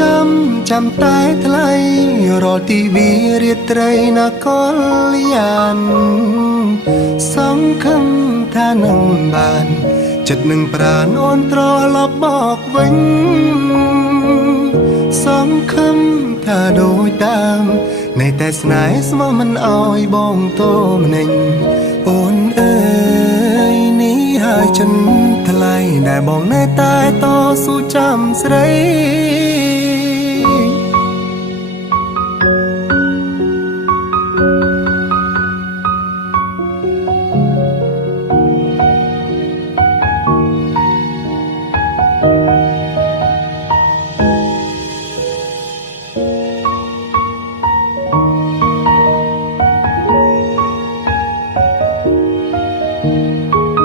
ចាំតែថ្លៃរលទីវីរាត្រីនគរយានសង្ឃឹមថានឹងបានចិត្តនឹងប្រាណអូនត្រឡប់មកវិញសង្ឃឹមថាដូចដើមនៃតែស្នេហ៍ស្មោះមិនអោយបងតោម្នេញអូនអើយនេះហើយចិនថ្លៃដែលបងនៅតែតស៊ូចាំស្រី